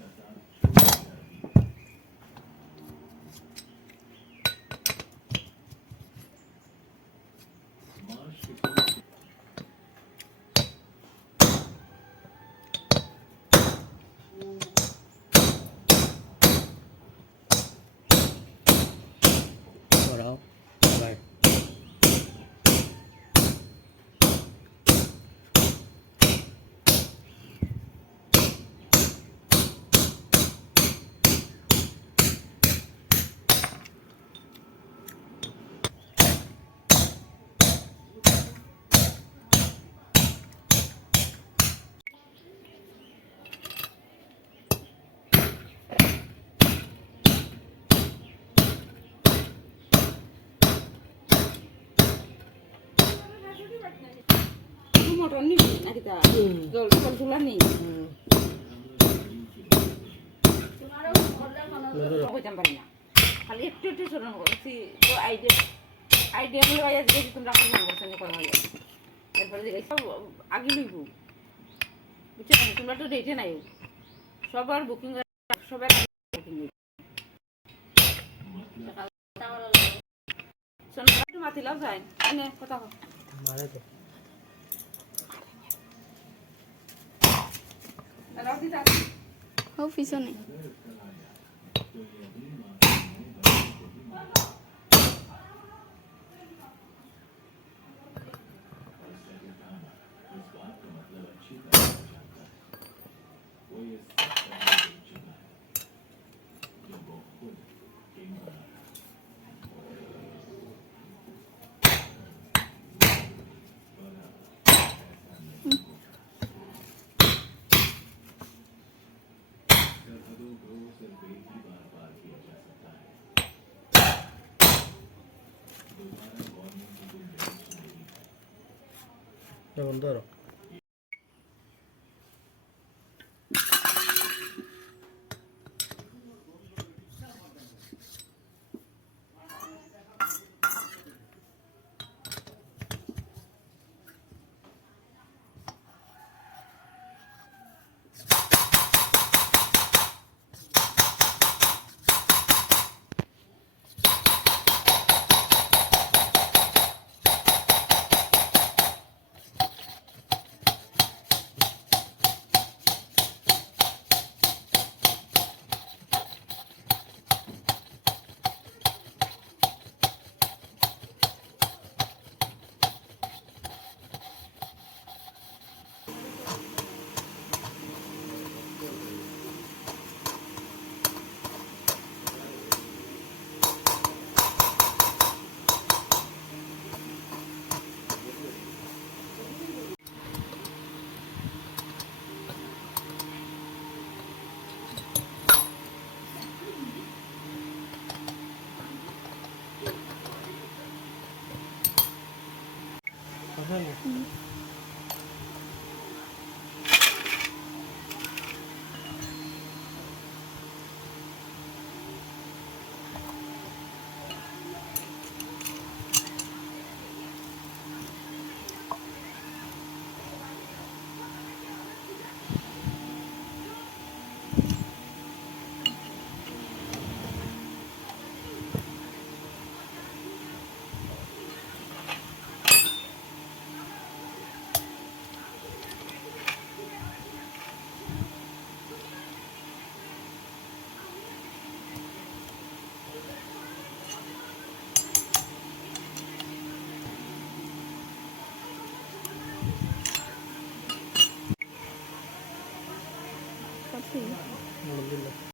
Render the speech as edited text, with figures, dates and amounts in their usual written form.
Rồi. মটর নিবি নাকি তা জল জল তুলা নেই কইতাম পারি না খালি একটু একটু স্মরণ করছি তো আইডিয়া আইডিয়া বলে ভাই আজকে তোমরা ফোন করছো নি করা হয়ে এরপরে যে সব আগে লইব বুঝছো তোমরা তো রেটে নাই সবার বুকিং সবার বুকিং সোনা একটু মাতি লাভ যায় এনে কথা মারে তো ও পিছনে এখন ধরো আসলে